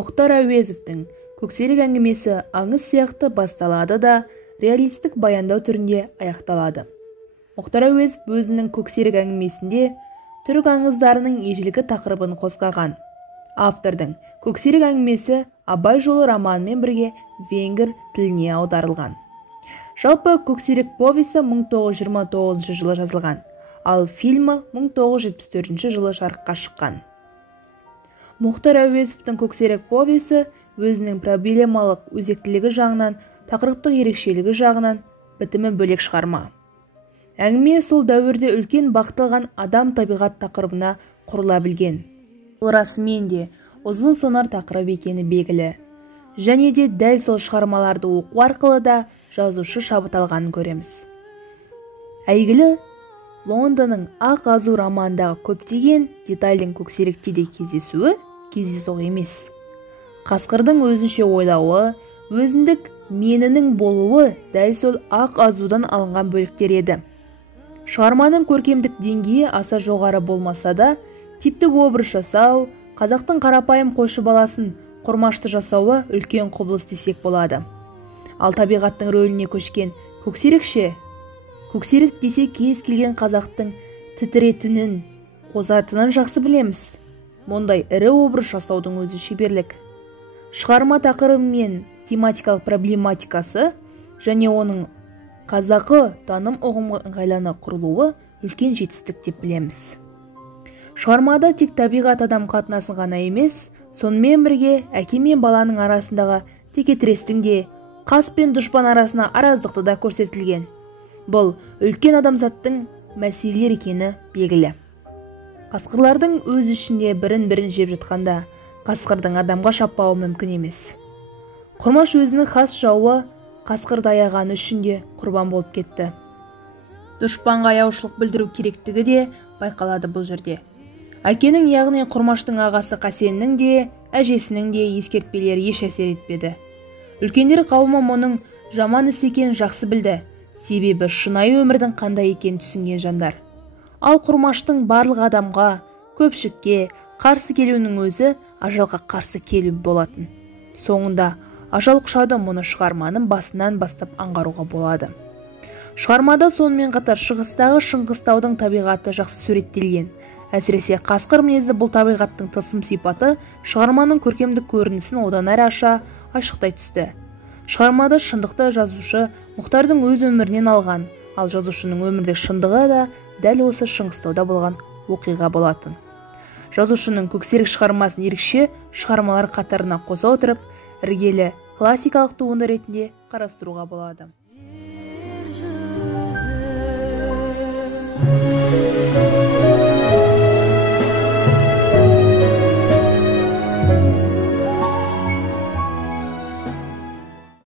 Мұхтар Әуезовтің көксерек әңгімесі аңыз сияқты басталады да реалистік баяндау түрінде аяқталады. Мұхтар Әуезов өзінің көксерек әңгімесінде түрік аңыздарының ежелгі тақырыбын қозғаған. Автордың көксерек әңгімесі Абай жолы романымен бірге венгр тіліне аударылған. Жалпы көксерек повесі 1929 жылы жазылған, ал фильмі 1974 жылы жарыққа шыққан. Мұхтар Әуезовтың көксерек повесі өзінің проблемалық өзектілігі жағынан, тақырыптық ерекшелігі жағынан бітімі бөлек шығарма. Әңгіме сол дәуірде үлкен бақталған адам табиғат тақырыбына құрыла білген. Ол расымен де ұзын сонар тақырып екені белгілі. Және де дәл сол шығармаларды оқу арқылы да жазушы шабыт алғанын көреміз. Әйгілі Лондонның Ақ азу романындағы көптеген детальдің көксеректе де кездесуі кездейсоқ емес. Қасқырдың өзінше ойлауы, өзіндік менінің болуы дәл сол Ақ азудан алынған бөліктер еді. Шығарманың көркемдік деңгейі аса жоғары болмаса да, типтік образ жасау, қазақтың қарапайым қойшы баласын құрмашты жасауы үлкен құбылыс десек болады. Ал табиғаттың рөліне көшкен көксерекше, көксерек десе кез келген қазақтың тітіретінін, қозатынын жақсы білеміз. Мұндай ірі образ жасаудың өзі шеберлік. Шығарма тақырыбы мен тематикалық проблематикасы және оның қазақы таным ұғымы ыңғайлана құрылуы үлкен жетістік деп білеміз. Шығармада тек табиғат адам қатынасын ғана емес, сонымен бірге әке мен баланың арасындағы текетірестің де, қас пен дұшпан арасына араздықты да көрсетілген. Бұл үлкен адамзаттың мәселелер екені белгілі. Қасқырлардың өз ішінде бірін-бірін жеп жатқанда, қасқырдың адамға шаппауы мүмкін емес. Құрмаш өзінің хас жауы қасқырды аяғаны үшін де құрбан болып кетті. Дұшпанға аяушылық білдіру керектігі де байқалады бұл жерде. Әкенің, яғни Құрмаштың ағасы Қасеннің де, әжесінің де ескертпелері еш әсер етпеді. Үлкендер қауымы мұның жаман іс екенін жақсы білді, себебі шынайы өмірдің қандай екенін түсінген жандар. Ал Құрмаштың барлық адамға, көпшікке қарсы келуінің өзі ажалға қарсы келу болатын. Соңында ажал құшады, мұны шығарманың басынан бастап аңғаруға болады. Шығармада сонымен қатар шығыстағы Шыңғыстаудың табиғаты жақсы суреттелген. Әсіресе қасқыр мінезі бұл табиғаттың тылсым сипаты шығарманың көркемдік көрінісін одан әрі аша айшықтай түсті. Шығармада шындықты жазушы Мұхтардың өз өмірінен алған, ал жазушының өмірдік шындығы да дәл осы Шыңғыстауда болған оқиға болатын. Жазушының көксерек шығармасын ерекше шығармалар қатарына қоса отырып, іргелі классикалық туынды ретінде қарастыруға болады.